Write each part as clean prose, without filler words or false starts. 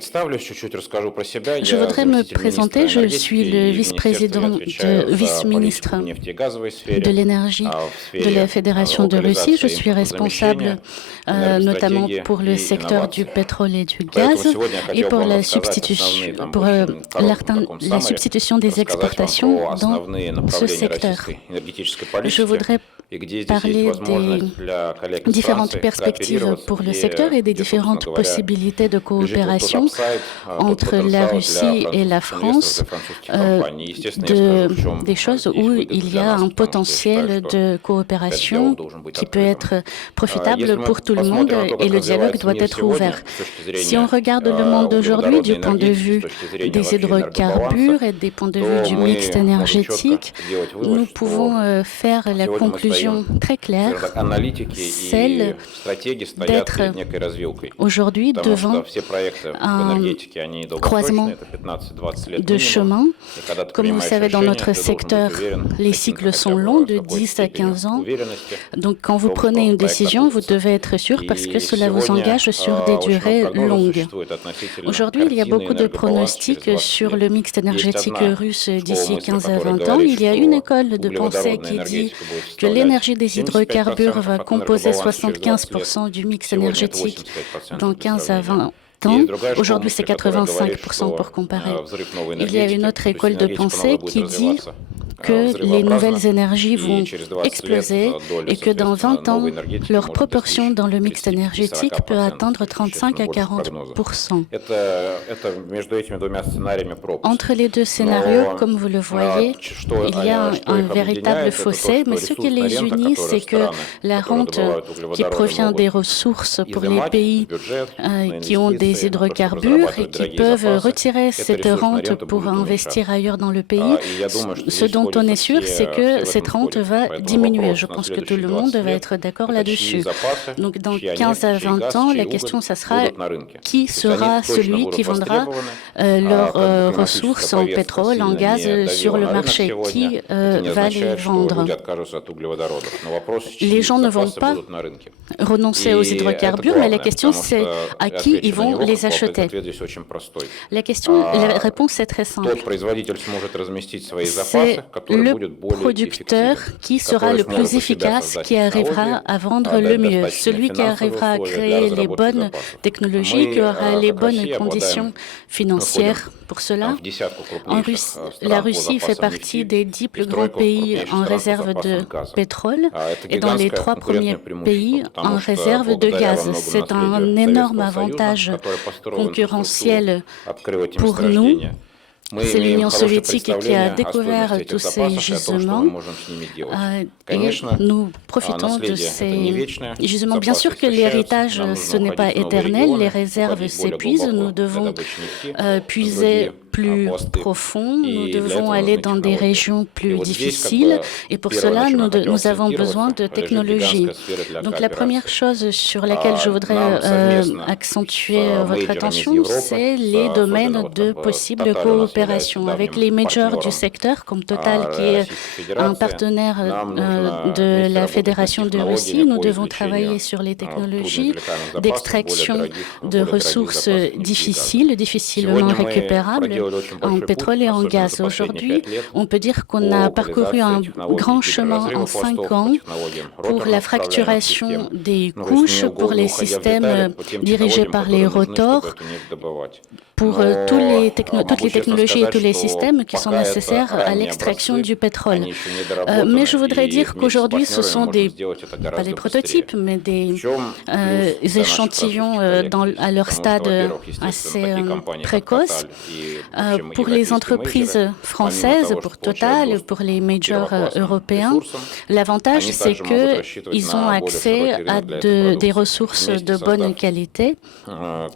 Je voudrais me présenter. Je suis le vice-ministre de l'énergie de la Fédération de Russie. Je suis responsable notamment pour le secteur du pétrole et du gaz et pour la substitution des exportations dans ce secteur. Je voudrais parler des différentes perspectives pour le secteur et des différentes possibilités de coopération entre la Russie et la France, des choses où il y a un potentiel de coopération qui peut être profitable pour tout le monde et le dialogue doit être ouvert. Si on regarde le monde d'aujourd'hui du point de vue des hydrocarbures et des points de vue du mix énergétique, nous pouvons faire la conclusion très claire, celle d'être aujourd'hui devant un croisement de chemin. Comme vous savez, dans notre secteur, les cycles sont longs, de 10 à 15 ans. Donc, quand vous prenez une décision, vous devez être sûr parce que cela vous engage sur des durées longues. Aujourd'hui, il y a beaucoup de pronostics sur le mix énergétique russe d'ici 15 à 20 ans. Il y a une école de pensée qui dit que l'énergie des hydrocarbures va composer 75% du mix énergétique dans 15 à 20 ans. Aujourd'hui, c'est 85% pour comparer. Il y a une autre école de pensée qui dit que les nouvelles énergies vont exploser et que dans 20 ans, leur proportion dans le mix énergétique peut atteindre 35 à 40%. Entre les deux scénarios, comme vous le voyez, il y a un véritable fossé, mais ce qui les unit, c'est que la rente qui provient des ressources pour les pays qui ont des hydrocarbures et qui peuvent retirer cette rente pour investir ailleurs dans le pays, ce dont on est sûr, c'est que cette rente va diminuer. Je pense que tout le monde va être d'accord là-dessus. Donc, dans 15 à 20 ans, la question, ça sera qui sera celui qui vendra leurs ressources en pétrole, en gaz sur le marché? Qui va les vendre? Les gens ne vont pas renoncer aux hydrocarbures, mais la question, c'est à qui ils vont les acheter. La réponse est très simple. C'est le producteur qui sera le plus efficace, qui arrivera à vendre le mieux, celui qui arrivera à créer les bonnes technologies, qui aura les bonnes conditions financières pour cela. La Russie fait partie des 10 plus grands pays en réserve de pétrole et dans les 3 premiers pays en réserve de gaz. C'est un énorme avantage concurrentiel pour nous. C'est l'Union soviétique qui a découvert tous ces gisements et nous profitons de ces gisements. Bien sûr que l'héritage, ce n'est pas éternel, les réserves s'épuisent, nous devons puiser plus profond, nous devons aller dans des régions plus difficiles et pour cela, nous avons besoin de technologie. Donc la première chose sur laquelle je voudrais accentuer votre attention, c'est les domaines de possible coopération avec les majors du secteur, comme Total, qui est un partenaire de la Fédération de Russie. Nous devons travailler sur les technologies d'extraction de ressources difficilement récupérables, en pétrole et en gaz. Aujourd'hui, on peut dire qu'on a parcouru un grand chemin en 5 ans pour la fracturation des couches, pour les systèmes dirigés par les rotors, pour toutes les technologies et tous les systèmes qui sont nécessaires à l'extraction du pétrole. Mais je voudrais dire qu'aujourd'hui, ce sont pas des prototypes, mais des échantillons à leur stade assez précoce. Pour les entreprises françaises, pour Total, pour les majors européens, l'avantage, c'est qu'ils ont accès à des ressources de bonne qualité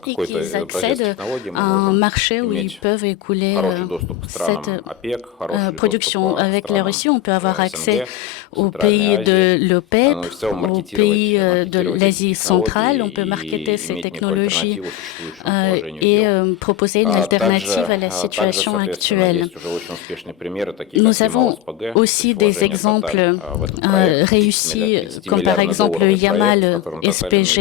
et qu'ils accèdent à un marché où ils peuvent écouler cette production. Avec la Russie, on peut avoir accès aux pays de l'OPEP, aux pays de l'Asie centrale. On peut marketer ces technologies et proposer une alternative à la situation actuelle. Nous avons aussi des exemples réussis, comme par exemple Yamal SPG,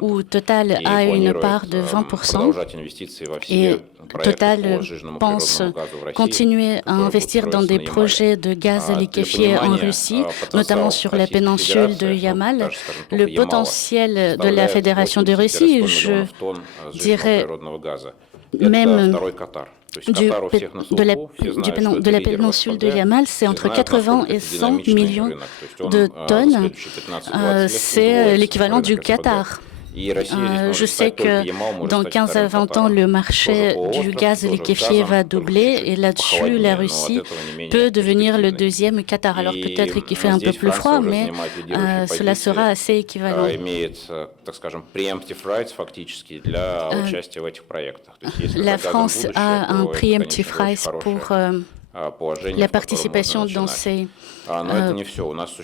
où Total a une part de 20% et Total pense continuer à investir dans des projets de gaz liquéfié en Russie, notamment sur la péninsule de Yamal. Le potentiel de la Fédération de Russie, je dirais même de la péninsule de Yamal, c'est entre 80 et 100 millions de tonnes. C'est l'équivalent du Qatar. Je sais que dans 15 à 20 ans, le marché du gaz liquéfié va doubler et là-dessus, la Russie peut devenir le deuxième Qatar. Alors peut-être qu'il fait un peu plus froid, mais cela sera assez équivalent. La France a un preemptive rights pour la participation dans ces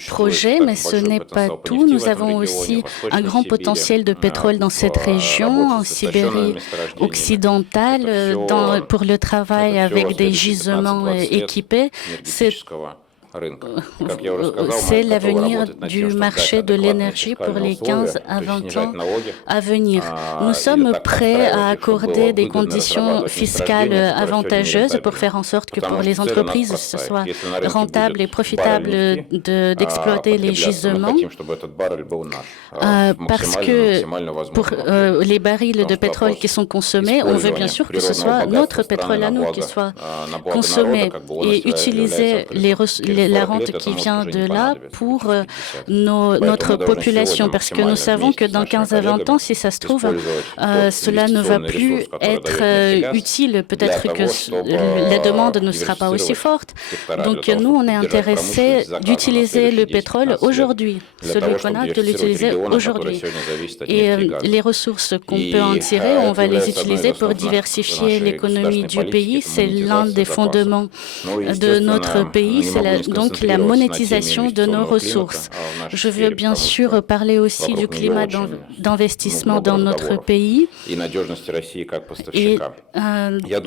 projets, mais ce n'est pas tout. Nous avons aussi un grand potentiel de pétrole dans cette région, en Sibérie occidentale, pour le travail avec des gisements équipés. C'est l'avenir du marché de l'énergie pour les 15 à 20 ans à venir. Nous sommes prêts à accorder des conditions fiscales avantageuses pour faire en sorte que pour les entreprises, ce soit rentable et profitable d'exploiter les gisements, parce que pour les barils de pétrole qui sont consommés, on veut bien sûr que ce soit notre pétrole à nous qui soit consommé et utiliser la rente qui vient de là pour notre population, parce que nous savons que dans 15 à 20 ans, si ça se trouve, cela ne va plus être utile. Peut-être que la demande ne sera pas aussi forte. Donc nous, on est intéressés d'utiliser le pétrole aujourd'hui, celui qu'on a, de l'utiliser aujourd'hui. Et les ressources qu'on peut en tirer, on va les utiliser pour diversifier l'économie du pays. C'est l'un des fondements de notre pays. C'est donc la monétisation de nos ressources. Je veux bien sûr parler aussi du climat d'investissement dans notre pays et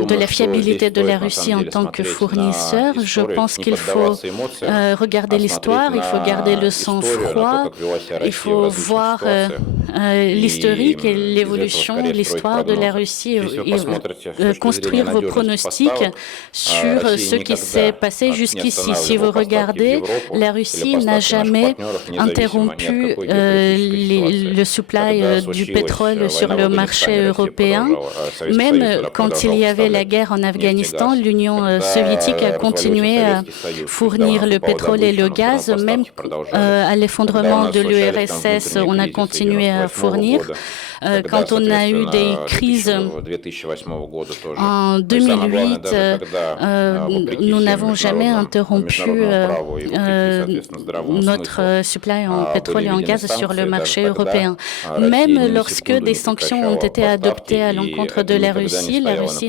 de la fiabilité de la Russie en tant que fournisseur. Je pense qu'il faut regarder l'histoire, il faut garder le sang-froid, il faut voir l'historique et l'évolution, l'histoire de la Russie et construire vos pronostics sur ce qui s'est passé jusqu'ici. Si vous regardez, la Russie n'a jamais interrompu le supply du pétrole sur le marché européen. Même quand il y avait la guerre en Afghanistan, l'Union soviétique a continué à fournir le pétrole et le gaz. Même à l'effondrement de l'URSS, on a continué à fournir. Quand on a eu des crises en 2008, nous n'avons jamais interrompu notre supply en pétrole et en gaz sur le marché européen. Même lorsque des sanctions ont été adoptées à l'encontre de la Russie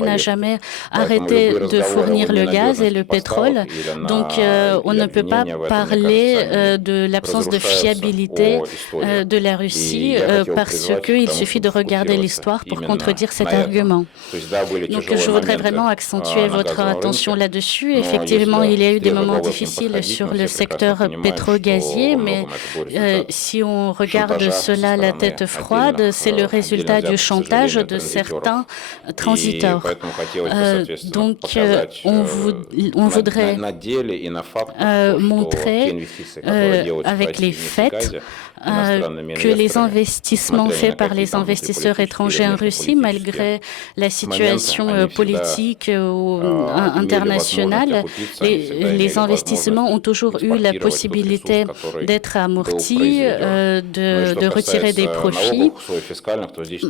n'a jamais arrêté de fournir le gaz et le pétrole. Donc on ne peut pas parler de l'absence de fiabilité de la Russie parce qu'il suffit de regarder l'histoire pour contredire cet argument. Donc je voudrais vraiment accentuer votre attention là-dessus. Effectivement, il y a eu des moments difficiles sur le secteur pétro-gazier, mais si on regarde cela la tête froide, c'est le résultat du chantage de certains transiteurs. Donc on voudrait montrer avec les faits que les investissements faits par les investisseurs étrangers en Russie, malgré la situation politique internationale, les investissements ont toujours eu la possibilité d'être amortis, de retirer des profits.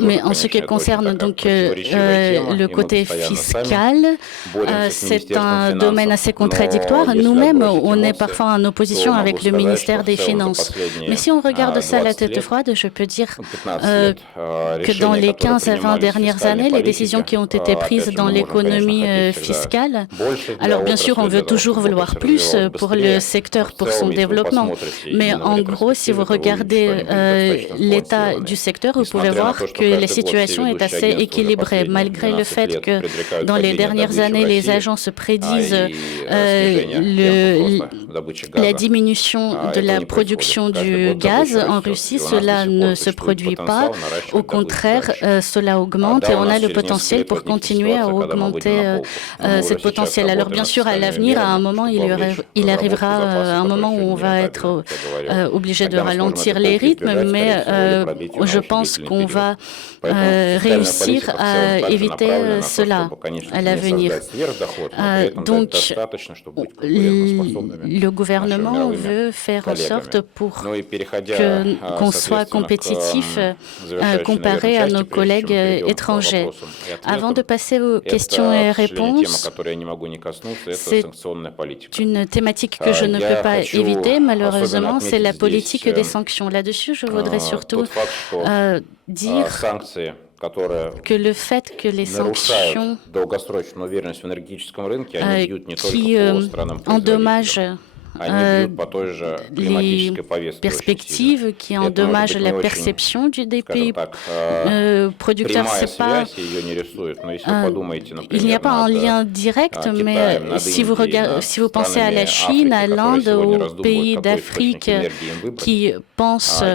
Mais en ce qui concerne donc le côté fiscal, c'est un domaine assez contradictoire. Nous-mêmes, on est parfois en opposition avec le ministère des Finances. Mais si on regarde regarde ça à la tête froide, je peux dire que dans les 15 à 20 dernières années, les décisions qui ont été prises dans l'économie fiscale, alors bien sûr, on veut toujours vouloir plus pour le secteur, pour son développement, mais en gros, si vous regardez l'état du secteur, vous pouvez voir que la situation est assez équilibrée, malgré le fait que dans les dernières années, les agences prédisent la diminution de la production du gaz en Russie. Cela ne se produit pas. Au contraire, cela augmente et on a le potentiel pour continuer à augmenter ce potentiel. Alors bien sûr, à l'avenir, à un moment, il arrivera un moment où on va être obligé de ralentir les rythmes, mais je pense qu'on va réussir à éviter cela à l'avenir. Donc, le gouvernement veut faire en sorte qu'on soit compétitif comparé à nos collègues étrangers. Avant de passer aux questions et réponses, c'est une thématique que je ne peux pas éviter, malheureusement, c'est la politique des sanctions. Là-dessus, je voudrais surtout dire que le fait que les sanctions qui endommagent les perspectives, qui endommagent la perception des pays producteurs, c'est pas, il n'y a pas un lien direct, mais si vous pensez à la Chine, à l'Inde, aux pays d'Afrique qui pensent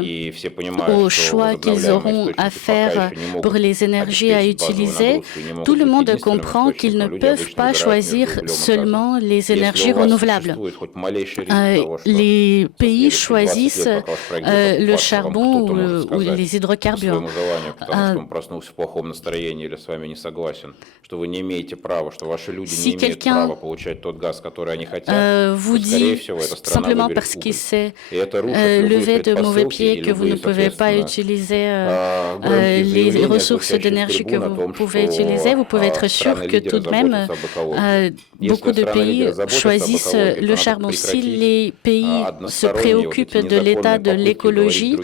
aux choix qu'ils auront à faire pour les énergies à utiliser, tout le monde comprend qu'ils ne peuvent pas choisir seulement les énergies renouvelables. Les pays choisissent le charbon ou les hydrocarbures. Si quelqu'un vous dit simplement parce qu'il s'est levé de mauvais pied que vous ne pouvez pas utiliser les ressources d'énergie que vous pouvez utiliser, vous pouvez être sûr que tout de même, beaucoup de pays choisissent le charbon. Si les pays se préoccupent de l'état de l'écologie,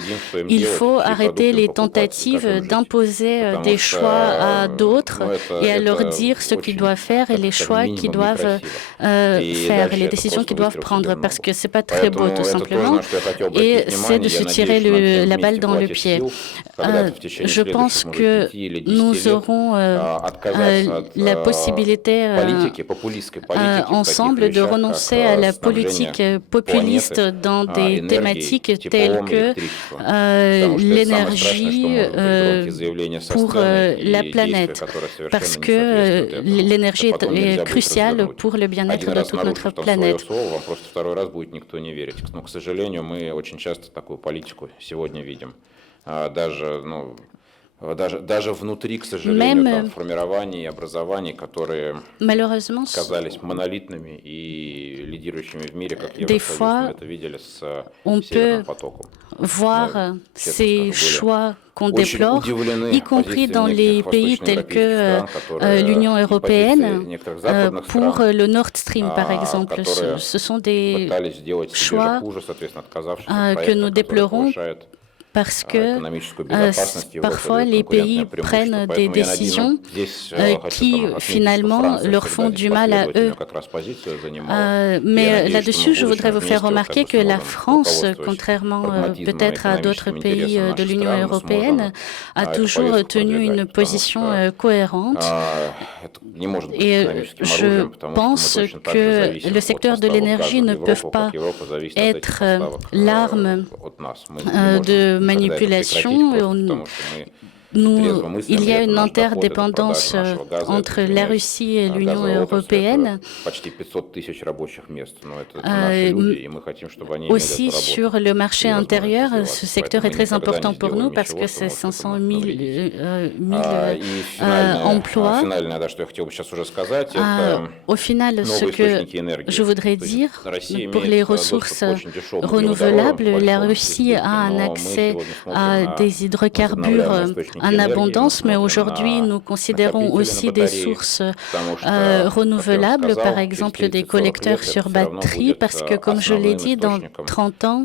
il faut arrêter les tentatives d'imposer des choix à d'autres et à leur dire ce qu'ils doivent faire et les choix qu'ils doivent faire, les décisions qu'ils doivent prendre, parce que c'est pas très beau tout simplement, et c'est de se tirer la balle dans le pied. Je pense que nous aurons la possibilité ensemble de renoncer à la politique populiste dans des thématiques telles que l'énergie pour la planète, parce que l'énergie est cruciale pour le bien-être de toute notre planète. Даже внутри, к сожалению, формирований и образований, которые казались монолитными и лидирующими в мире, как Евросоюз, мы это видели с Северным потоком. Voir ces choix qu'on déplore, y compris dans les pays tels que l'Union européenne, pour le Nord Stream, par exemple. Ce sont des choix que nous déplorons parce que parfois les pays prennent des décisions qui finalement leur font du mal à eux. Mais là-dessus, je voudrais vous faire remarquer que la France, contrairement peut-être à d'autres pays de l'Union européenne, a toujours tenu une position cohérente. Et je pense que le secteur de l'énergie ne peut pas être l'arme de manipulation. Il y a une interdépendance entre la Russie et l'Union européenne. Aussi sur le marché intérieur, ce secteur est très important pour nous parce que c'est 500 000 emplois. Au final, ce que je voudrais dire, pour les ressources renouvelables, la Russie a un accès à des hydrocarbures en abondance, mais aujourd'hui, nous considérons aussi des sources renouvelables, par exemple des collecteurs sur batterie, parce que, comme je l'ai dit, dans 30 ans,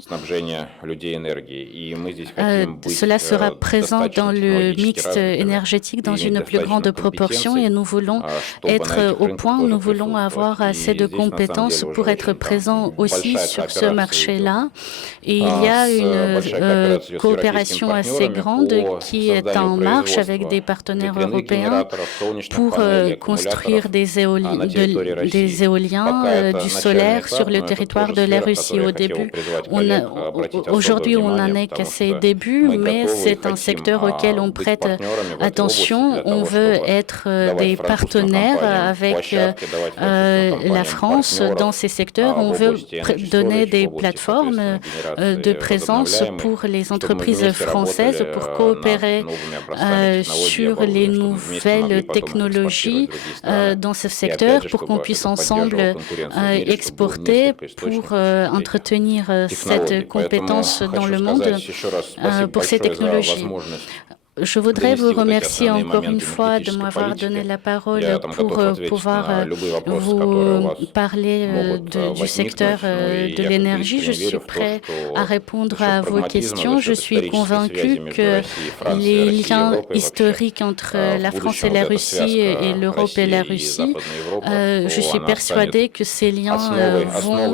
cela sera présent dans le mix énergétique dans une plus grande proportion et nous voulons être au point, nous voulons avoir assez de compétences pour être présents aussi sur ce marché-là. Et il y a une coopération assez grande qui est en marche avec des partenaires européens pour construire des éoliens, du solaire sur le territoire de la Russie. Au début, aujourd'hui, on n'en est qu'à ses débuts, mais c'est un secteur auquel on prête attention. On veut être des partenaires avec la France dans ces secteurs. On veut donner des plateformes de présence pour les entreprises françaises pour coopérer sur les nouvelles technologies dans ce secteur pour qu'on puisse ensemble exporter pour entretenir cette compétence dans le monde pour ces technologies. Je voudrais vous remercier encore une fois de m'avoir donné la parole pour pouvoir vous parler du secteur de l'énergie. Je suis prêt à répondre à vos questions. Je suis convaincu que les liens historiques entre la France et la Russie et l'Europe et la Russie, je suis persuadée que ces liens vont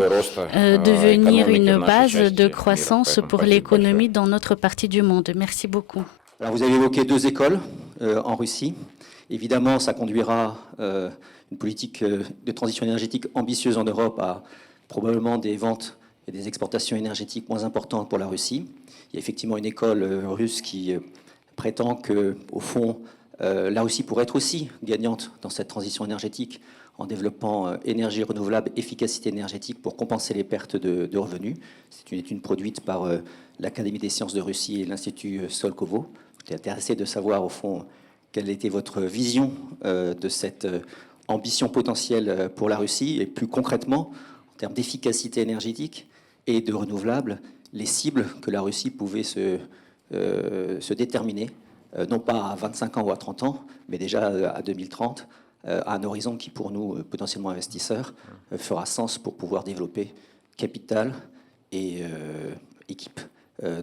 devenir une base de croissance pour l'économie dans notre partie du monde. Merci beaucoup. Alors vous avez évoqué 2 écoles en Russie. Évidemment, ça conduira une politique de transition énergétique ambitieuse en Europe à probablement des ventes et des exportations énergétiques moins importantes pour la Russie. Il y a effectivement une école russe qui prétend que, au fond, la Russie pourrait être aussi gagnante dans cette transition énergétique en développant énergie renouvelable, efficacité énergétique pour compenser les pertes de revenus. C'est une étude produite par l'Académie des sciences de Russie et l'Institut Skolkovo. J'étais intéressé de savoir, au fond, quelle était votre vision de cette ambition potentielle pour la Russie et plus concrètement, en termes d'efficacité énergétique et de renouvelables, les cibles que la Russie pouvait se déterminer, non pas à 25 ans ou à 30 ans, mais déjà à 2030, à un horizon qui, pour nous, potentiellement investisseurs, fera sens pour pouvoir développer capital et équipe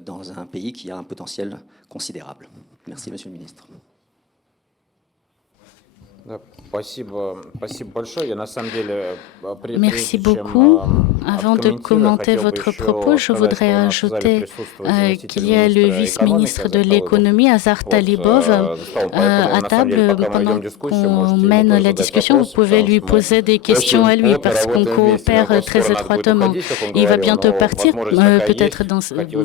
dans un pays qui a un potentiel considérable. Merci, Monsieur le Ministre. Merci beaucoup. Avant de commenter votre propos, je voudrais ajouter qu'il y a le vice-ministre de l'économie, Azar Talibov, à table. Pendant qu'on mène la discussion, vous pouvez lui poser des questions à lui parce qu'on coopère très étroitement. Il va bientôt partir, peut-être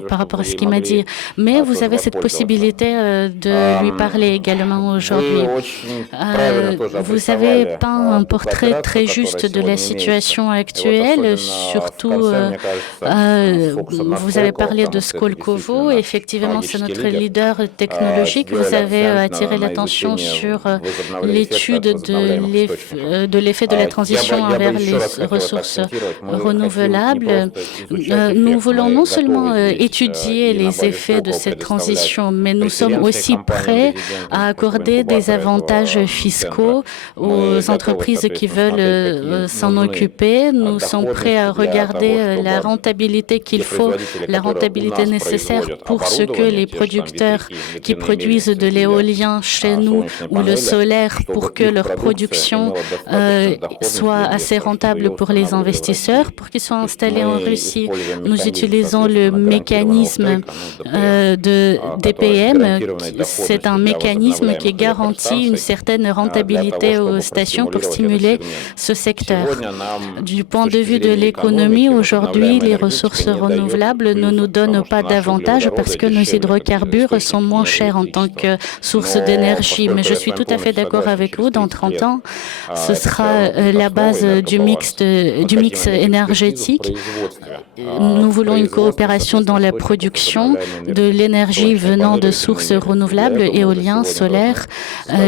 par rapport à ce qu'il m'a dit, mais vous avez cette possibilité de lui parler également aujourd'hui. Vous avez peint un portrait très juste de la situation actuelle, surtout vous avez parlé de Skolkovo, effectivement c'est notre leader technologique, vous avez attiré l'attention sur l'étude de l'effet de la transition envers les ressources renouvelables. Nous voulons non seulement étudier les effets de cette transition, mais nous sommes aussi prêts à accorder des avantages fiscaux aux entreprises qui veulent s'en occuper. Nous sommes prêts à regarder la rentabilité qu'il faut, la rentabilité nécessaire pour ce que les producteurs qui produisent de l'éolien chez nous ou le solaire pour que leur production soit assez rentable pour les investisseurs, pour qu'ils soient installés en Russie. Nous utilisons le mécanisme de DPM. C'est un mécanisme qui garantit une certaine rentabilité aux stations pour stimuler ce secteur. Du point de vue de l'économie, aujourd'hui, les ressources renouvelables ne nous donnent pas d'avantage parce que nos hydrocarbures sont moins chers en tant que source d'énergie. Mais je suis tout à fait d'accord avec vous, dans 30 ans, ce sera la base du mix énergétique. Nous voulons une coopération dans la production de l'énergie venant de sources renouvelables, éolien, solaire,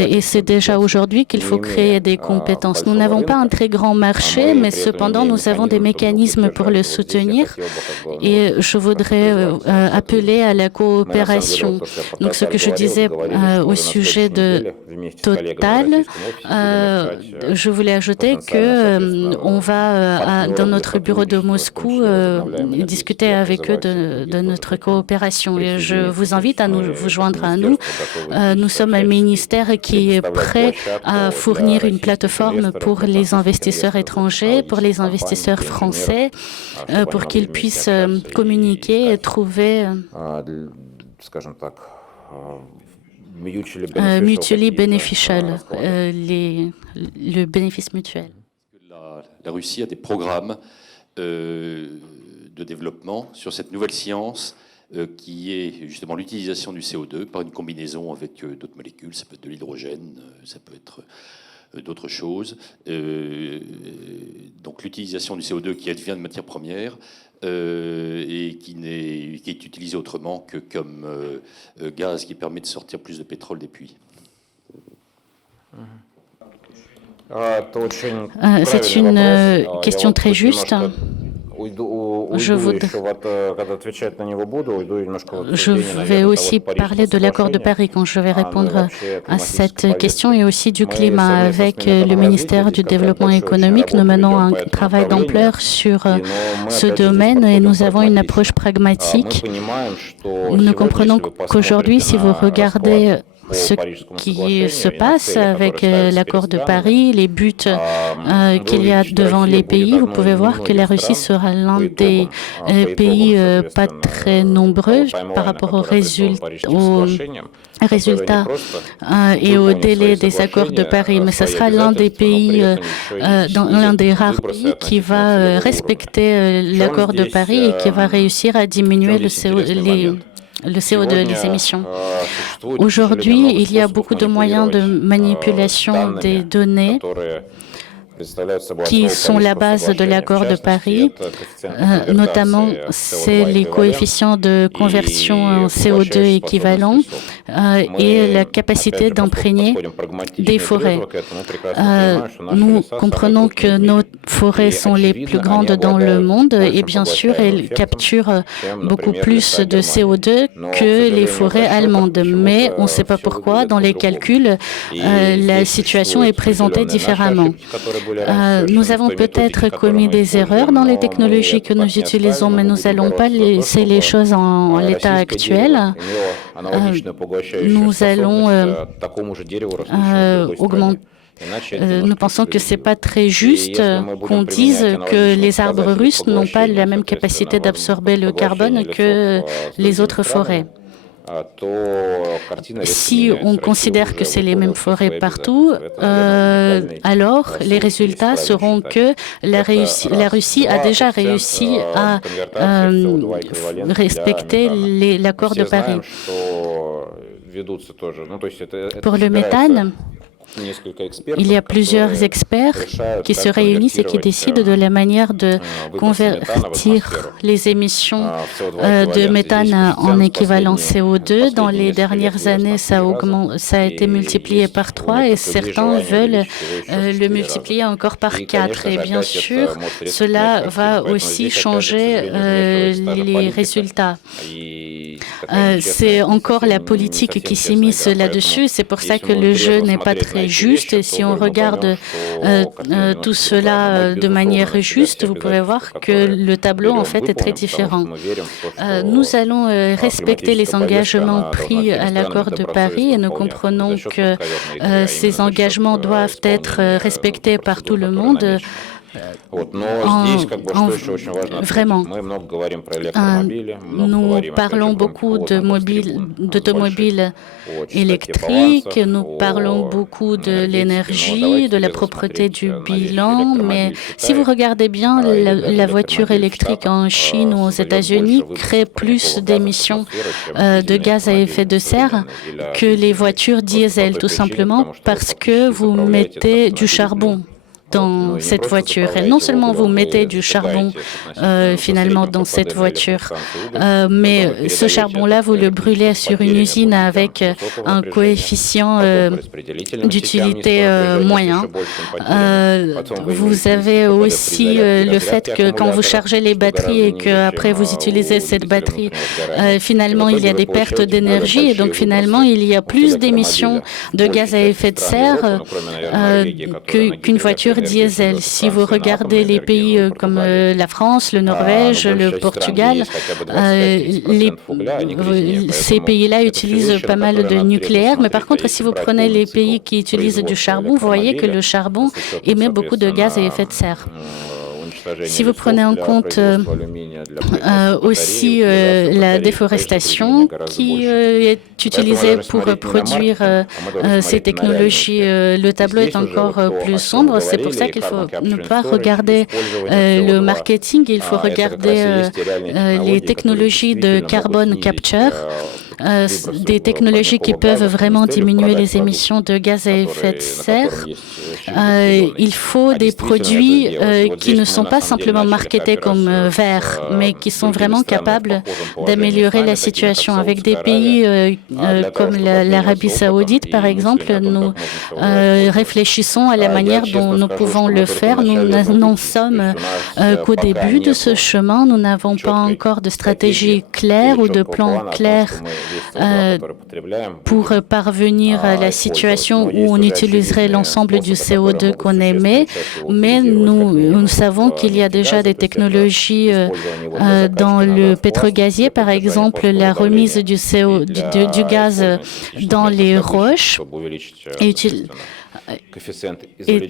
et c'est déjà aujourd'hui aujourd'hui qu'il faut créer des compétences. Nous n'avons pas un très grand marché, mais cependant, nous avons des mécanismes pour le soutenir. Et je voudrais appeler à la coopération. Donc, ce que je disais au sujet de Total, je voulais ajouter que on va dans notre bureau de Moscou discuter avec eux de notre coopération. Et je vous invite à vous joindre à nous. Nous sommes un ministère qui est prêt à fournir une plateforme pour les investisseurs étrangers, pour les investisseurs français, pour qu'ils puissent communiquer et trouver mutually beneficial, le bénéfice mutuel. La Russie a des programmes de développement sur cette nouvelle science qui est justement l'utilisation du CO2 par une combinaison avec d'autres molécules. Ça peut être de l'hydrogène, ça peut être d'autres choses. Donc l'utilisation du CO2 qui advient de matière première et qui est utilisé autrement que comme gaz qui permet de sortir plus de pétrole des puits. C'est une question très juste. Je vais aussi parler de l'accord de Paris quand je vais répondre à cette question et aussi du climat. Avec le ministère du Développement économique, nous menons un travail d'ampleur sur ce domaine et nous avons une approche pragmatique. Nous comprenons qu'aujourd'hui, si vous regardez ce qui se passe avec l'accord de Paris, les buts qu'il y a devant les pays, vous pouvez voir que la Russie sera l'un des pays pas très nombreux par rapport aux résultats et au délai des accords de Paris. Mais ce sera l'un des pays, l'un des rares pays qui va respecter l'accord de Paris et qui va réussir à diminuer le CO2, les émissions. Aujourd'hui, il y a beaucoup de moyens de manipulation des données qui sont la base de l'accord de Paris, notamment c'est les coefficients de conversion en CO2 équivalents et la capacité d'imprégner des forêts. Nous comprenons que nos forêts sont les plus grandes dans le monde et bien sûr elles capturent beaucoup plus de CO2 que les forêts allemandes. Mais on ne sait pas pourquoi, dans les calculs, la situation est présentée différemment. Nous avons peut-être commis des erreurs dans les technologies que nous utilisons, mais nous n'allons pas laisser les choses en l'état actuel. Nous allons augmenter. Nous pensons que ce n'est pas très juste qu'on dise que les arbres russes n'ont pas la même capacité d'absorber le carbone que les autres forêts. Si on considère que c'est les mêmes forêts partout, alors les résultats seront que la Russie a déjà réussi à respecter l'accord de Paris. Pour le méthane, il y a plusieurs experts qui se réunissent et qui décident de la manière de convertir les émissions de méthane en équivalent CO2. Dans les dernières années, ça a été multiplié par 3 et certains veulent le multiplier encore par 4. Et bien sûr, cela va aussi changer les résultats. C'est encore la politique qui s'immisce là-dessus. C'est pour ça que le jeu n'est pas très juste. Et si on regarde tout cela de manière juste, vous pouvez voir que le tableau en fait est très différent. Nous allons respecter les engagements pris à l'accord de Paris et nous comprenons que ces engagements doivent être respectés par tout le monde. Vraiment, nous parlons beaucoup d'automobiles électriques, nous parlons beaucoup de l'énergie, de la propreté du bilan, mais si vous regardez bien, la voiture électrique en Chine ou aux États-Unis crée plus d'émissions de gaz à effet de serre que les voitures diesel, tout simplement parce que vous mettez du charbon. dans cette voiture. Et non seulement vous mettez du charbon finalement dans cette voiture, mais ce charbon-là, vous le brûlez sur une usine avec un coefficient d'utilité moyen. Vous avez aussi le fait que quand vous chargez les batteries et qu'après vous utilisez cette batterie, finalement il y a des pertes d'énergie et donc finalement il y a plus d'émissions de gaz à effet de serre qu'une voiture diesel. Si vous regardez les pays comme la France, le Norvège, le Portugal, ces pays-là utilisent pas mal de nucléaire, mais par contre, si vous prenez les pays qui utilisent du charbon, vous voyez que le charbon émet beaucoup de gaz à effet de serre. Si vous prenez en compte aussi la déforestation qui est utilisée pour produire ces technologies, le tableau est encore plus sombre. C'est pour ça qu'il faut ne pas regarder le marketing, il faut regarder les technologies de carbon capture, des technologies qui peuvent vraiment diminuer les émissions de gaz à effet de serre. Il faut des produits qui ne sont pas simplement marketés comme verts, mais qui sont vraiment capables d'améliorer la situation. Avec des pays comme l'Arabie saoudite, par exemple, nous réfléchissons à la manière dont nous pouvons le faire. Nous n'en sommes qu'au début de ce chemin. Nous n'avons pas encore de stratégie claire ou de plan clair pour parvenir à la situation où on utiliserait l'ensemble du CO2 qu'on émet, mais nous savons qu'il y a déjà des technologies dans le pétrogazier, par exemple la remise du gaz dans les roches et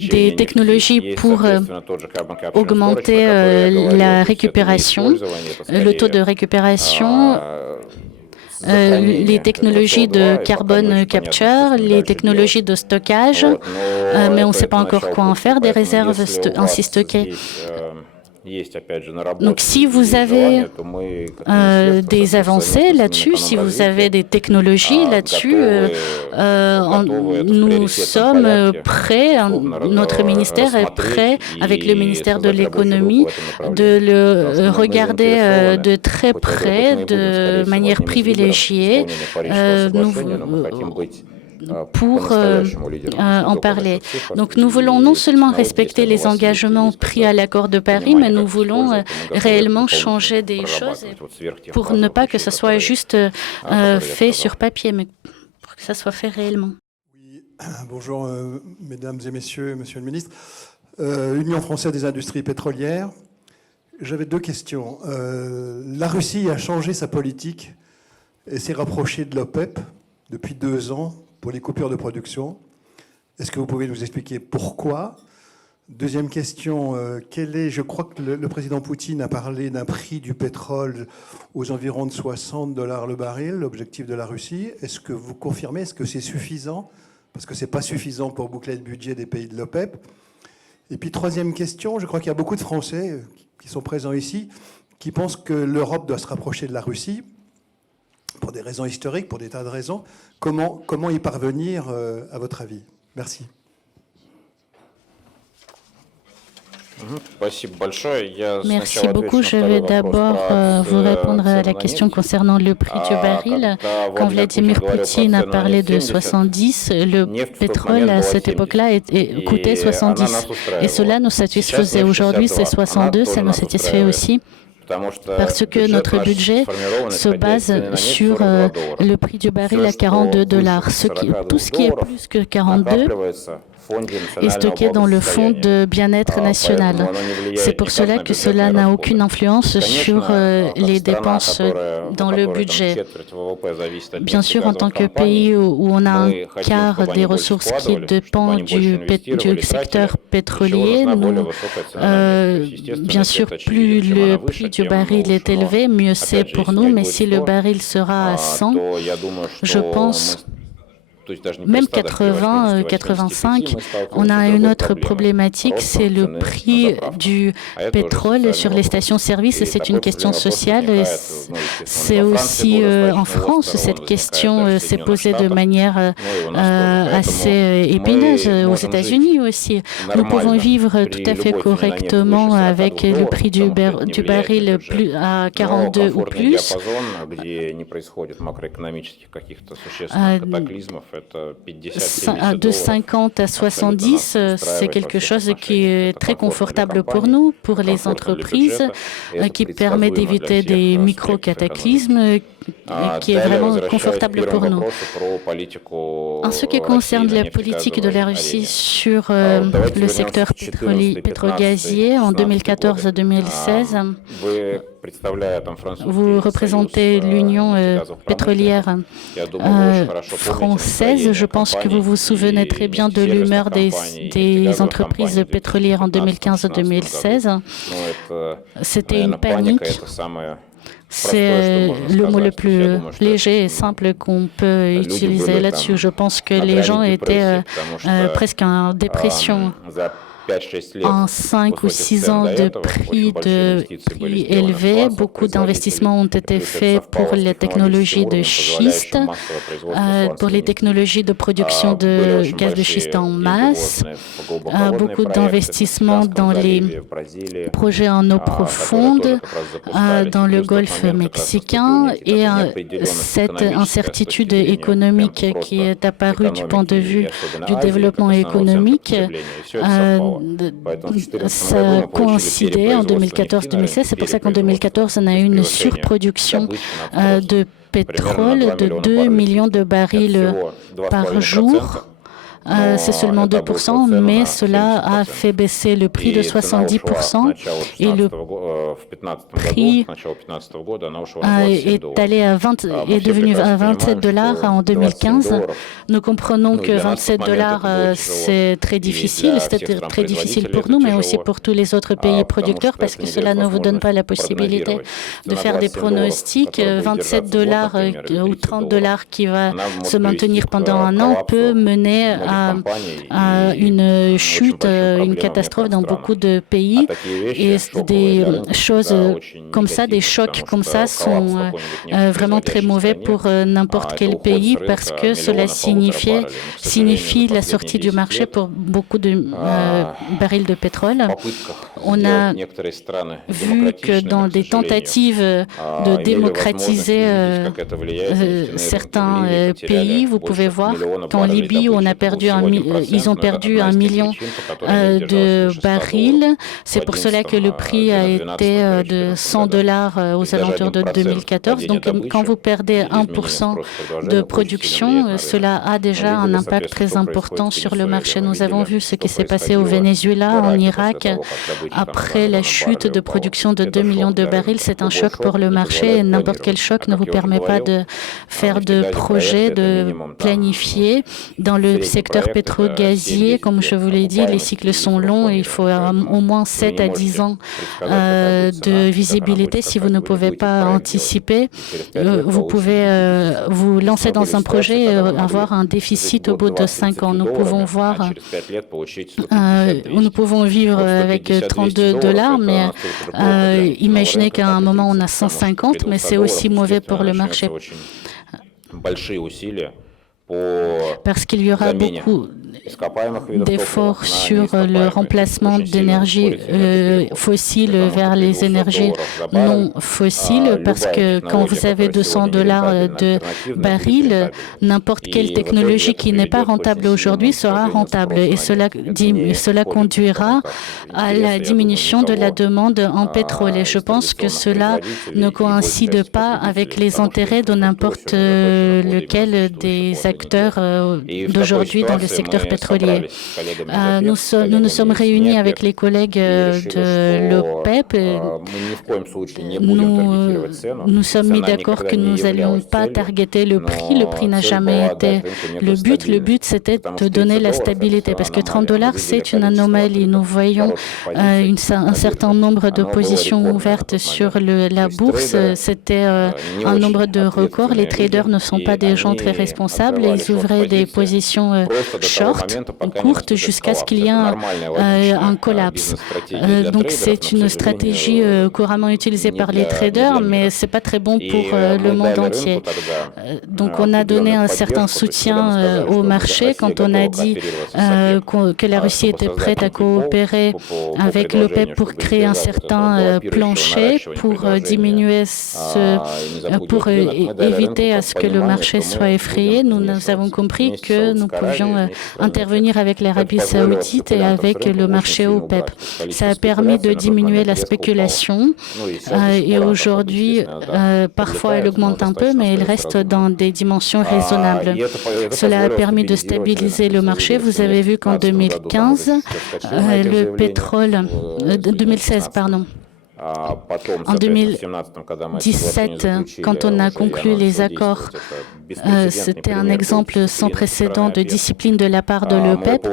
des technologies pour augmenter la récupération, le taux de récupération, les technologies de carbone capture, les technologies de stockage, mais on ne sait pas encore quoi en faire, des réserves ainsi stockées. Donc si vous avez des avancées là-dessus, si vous avez des technologies là-dessus, nous sommes prêts, notre ministère est prêt, avec le ministère de l'économie, de le regarder de très près, de manière privilégiée, pour en parler. Donc nous voulons non seulement respecter les engagements pris à l'accord de Paris, mais nous voulons réellement changer des choses pour ne pas que ce soit juste fait sur papier, mais pour que ça soit fait réellement. Oui. Bonjour mesdames et messieurs, monsieur le ministre. Union française des industries pétrolières. J'avais deux questions. La Russie a changé sa politique et s'est rapprochée de l'OPEP depuis 2 ans pour les coupures de production. Est-ce que vous pouvez nous expliquer pourquoi? Deuxième question, je crois que le président Poutine a parlé d'un prix du pétrole aux environs de $60 le baril, l'objectif de la Russie. Est-ce que vous confirmez, est-ce que c'est suffisant? Parce que ce n'est pas suffisant pour boucler le budget des pays de l'OPEP. Et puis troisième question, je crois qu'il y a beaucoup de Français qui sont présents ici qui pensent que l'Europe doit se rapprocher de la Russie pour des raisons historiques, pour des tas de raisons. Comment y parvenir, à votre avis? Merci. Merci beaucoup. Je vais d'abord vous répondre à la question concernant le prix du baril. Quand Vladimir Poutine a parlé de 70, le pétrole à cette époque-là coûtait 70. Et cela nous satisfaisait. Aujourd'hui, c'est 62, ça nous satisfait aussi. Parce que notre budget se base sur le prix du baril à $42. Tout ce qui est plus que 42 est stocké dans le fonds de bien-être national. C'est pour cela que cela n'a aucune influence sur les dépenses dans le budget. Bien sûr, en tant que pays où on a un quart des ressources qui dépend du secteur pétrolier, bien sûr, plus le prix du baril est élevé, mieux c'est pour nous. Mais si le baril sera à 100, je pense même 80, 85, on a une autre problématique, c'est le prix du pétrole sur les stations-service. C'est une question sociale. C'est aussi en France, cette question s'est posée de manière assez épineuse. Aux États-Unis aussi, nous pouvons vivre tout à fait correctement avec le prix du baril à 42 ou plus. De 50 à 70, c'est quelque chose qui est très confortable pour nous, pour les entreprises, qui permet d'éviter des micro-cataclysmes, qui est vraiment confortable pour nous. En ce qui concerne la politique de la Russie sur le secteur pétro-gazier en 2014-2016, vous représentez l'Union pétrolière française. Je pense que vous vous souvenez très bien de l'humeur des entreprises pétrolières en 2015-2016. C'était une panique. C'est le mot le plus léger et simple qu'on peut utiliser là-dessus. Je pense que les gens étaient presque en dépression. En 5 ou 6 ans de prix élevés, beaucoup d'investissements ont été faits pour les technologies de schiste, pour les technologies de production de gaz de schiste en masse, beaucoup d'investissements dans les projets en eau profonde, dans le golfe mexicain, et cette incertitude économique qui est apparue du point de vue du développement économique, ça coïncidait en 2014-2016. C'est pour ça qu'en 2014, on a eu une surproduction de pétrole de 2 millions de barils par jour. C'est seulement 2%, mais cela a fait baisser le prix de 70% et le prix est devenu à $27 en 2015. Nous comprenons que $27, c'est très difficile. C'était très difficile pour nous, mais aussi pour tous les autres pays producteurs, parce que cela ne vous donne pas la possibilité de faire des pronostics. $27 ou $30 qui va se maintenir pendant un an peut mener à une chute, une catastrophe dans beaucoup de pays. Et des choses comme ça, des chocs comme ça sont vraiment très mauvais pour n'importe quel pays, parce que cela signifie la sortie du marché pour beaucoup de barils de pétrole. On a vu que dans des tentatives de démocratiser certains pays, vous pouvez voir qu'en Libye, ils ont perdu 1 million de barils. C'est pour cela que le prix a été de $100 aux alentours de 2014. Donc, quand vous perdez 1% de production, cela a déjà un impact très important sur le marché. Nous avons vu ce qui s'est passé au Venezuela, en Irak. Après la chute de production de 2 millions de barils, c'est un choc pour le marché. N'importe quel choc ne vous permet pas de faire de projets, de planifier. Dans le secteur pétro-gazier, comme je vous l'ai dit, les cycles sont longs et il faut au moins 7 à 10 ans de visibilité. Si vous ne pouvez pas anticiper, vous pouvez vous lancer dans un projet et avoir un déficit au bout de 5 ans. Nous pouvons vivre avec $32, mais imaginez qu'à un moment on a 150, mais c'est aussi mauvais pour le marché. Parce qu'il y aura beaucoup d'efforts sur le remplacement d'énergie fossile vers les énergies non fossiles, parce que quand vous avez $200 de baril, n'importe quelle technologie qui n'est pas rentable aujourd'hui sera rentable, et cela conduira à la diminution de la demande en pétrole. Et je pense que cela ne coïncide pas avec les intérêts de n'importe lequel des acteurs d'aujourd'hui dans le secteur pétrolier. Nous nous sommes réunis avec les collègues de l'OPEP. Nous sommes mis d'accord que nous n'allions pas targeter le prix. Le prix n'a jamais été le but. Le but, c'était de donner la stabilité, parce que $30, c'est une anomalie. Nous voyons un certain nombre de positions ouvertes sur la bourse. C'était un nombre de records. Les traders ne sont pas des gens très responsables. ils ouvraient des positions short, courtes, jusqu'à ce qu'il y ait un collapse. Donc c'est une stratégie couramment utilisée par les traders, mais c'est pas très bon pour le monde entier. Donc on a donné un certain soutien au marché quand on a dit que la Russie était prête à coopérer avec l'OPEP pour créer un certain plancher pour diminuer pour éviter à ce que le marché soit effrayé. Nous avons compris que nous pouvions intervenir avec l'Arabie saoudite et avec le marché OPEP. Ça a permis de diminuer la spéculation et aujourd'hui, parfois elle augmente un peu, mais elle reste dans des dimensions raisonnables. Cela a permis de stabiliser le marché. Vous avez vu qu'en 2015, le pétrole, 2016, pardon. En 2017, quand on a conclu les accords, c'était un exemple sans précédent de discipline de la part de l'OPEP.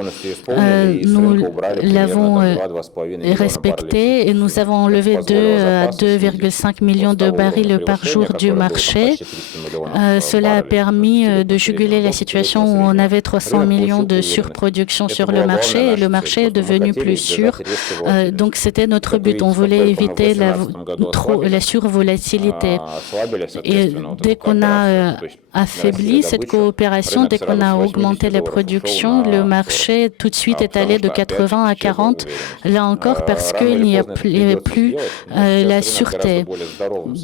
Nous l'avons respecté et nous avons enlevé 2 à 2,5 millions de barils par jour du marché. Cela a permis de juguler la situation où on avait 300 millions de surproduction sur le marché et le marché est devenu plus sûr. Donc c'était notre but. On voulait éviter la survolatilité. Et dès qu'on a affaibli cette coopération, dès qu'on a augmenté la production, le marché tout de suite est allé de 80 à 40, là encore parce qu'il n'y a plus la sûreté.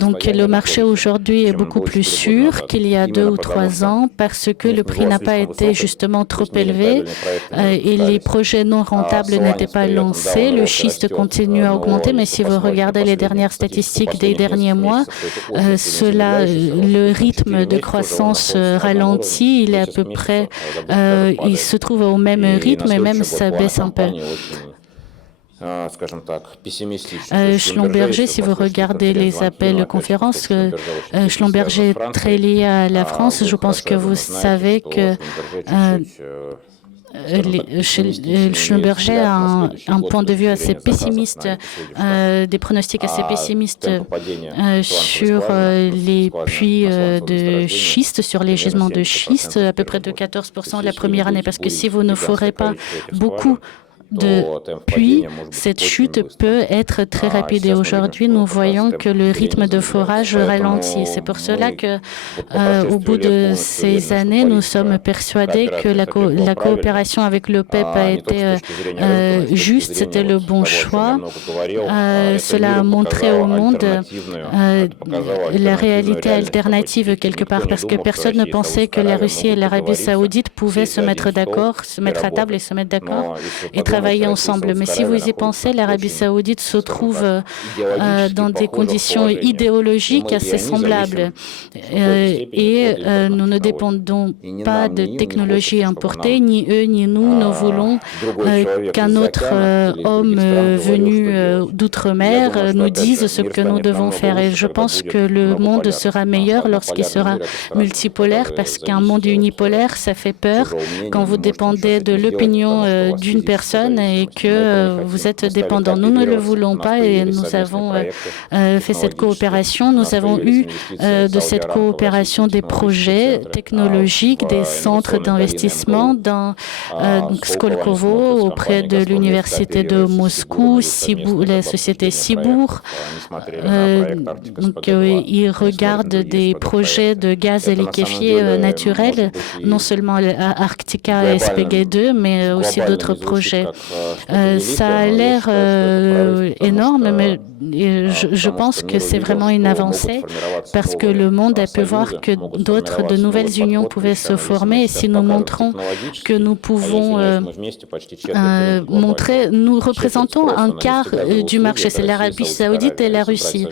Donc le marché aujourd'hui est beaucoup plus sûr qu'il y a 2 ou 3 ans parce que le prix n'a pas été justement trop élevé et les projets non rentables n'étaient pas lancés. Le schiste continue à augmenter, mais si vous regardez les dernières statistiques des derniers mois, le rythme de croissance ralentit, il est à peu près, il se trouve au même rythme et même ça baisse un peu. Schlumberger, si vous regardez les appels de conférences, Schlumberger est très lié à la France. Je pense que vous savez que Schlumberger a un point de vue assez pessimiste, des pronostics assez pessimistes sur les puits de schiste, sur les gisements de schiste, à peu près de 14% la première année, parce que si vous ne forez pas beaucoup de puits, cette chute peut être très rapide. Et aujourd'hui, nous voyons que le rythme de forage ralentit. C'est pour cela que, au bout de ces années, nous sommes persuadés que la coopération avec l'OPEP a été juste, c'était le bon choix. Cela a montré au monde la réalité alternative quelque part, parce que personne ne pensait que la Russie et l'Arabie saoudite pouvaient se mettre d'accord, se mettre à table et se mettre d'accord et travailler ensemble. Mais si vous y pensez, l'Arabie saoudite se trouve dans des conditions idéologiques assez semblables. Et nous ne dépendons pas de technologies importées, ni eux ni nous. Nous voulons qu'un autre homme venu d'outre-mer nous dise ce que nous devons faire. Et je pense que le monde sera meilleur lorsqu'il sera multipolaire, parce qu'un monde unipolaire, ça fait peur quand vous dépendez de l'opinion d'une personne et que vous êtes dépendant. Nous ne le voulons pas et nous avons fait cette coopération. Nous avons eu de cette coopération des projets technologiques, des centres d'investissement dans Skolkovo, auprès de l'université de Moscou, la société Sibour. Donc, ils regardent des projets de gaz liquéfié naturel, non seulement à Arctica et SPG2, mais aussi d'autres projets. Ça a l'air énorme, mais je pense que c'est vraiment une avancée parce que le monde a pu voir que de nouvelles unions pouvaient se former et si nous montrons que nous pouvons nous représentons un quart du marché, c'est l'Arabie saoudite et la Russie.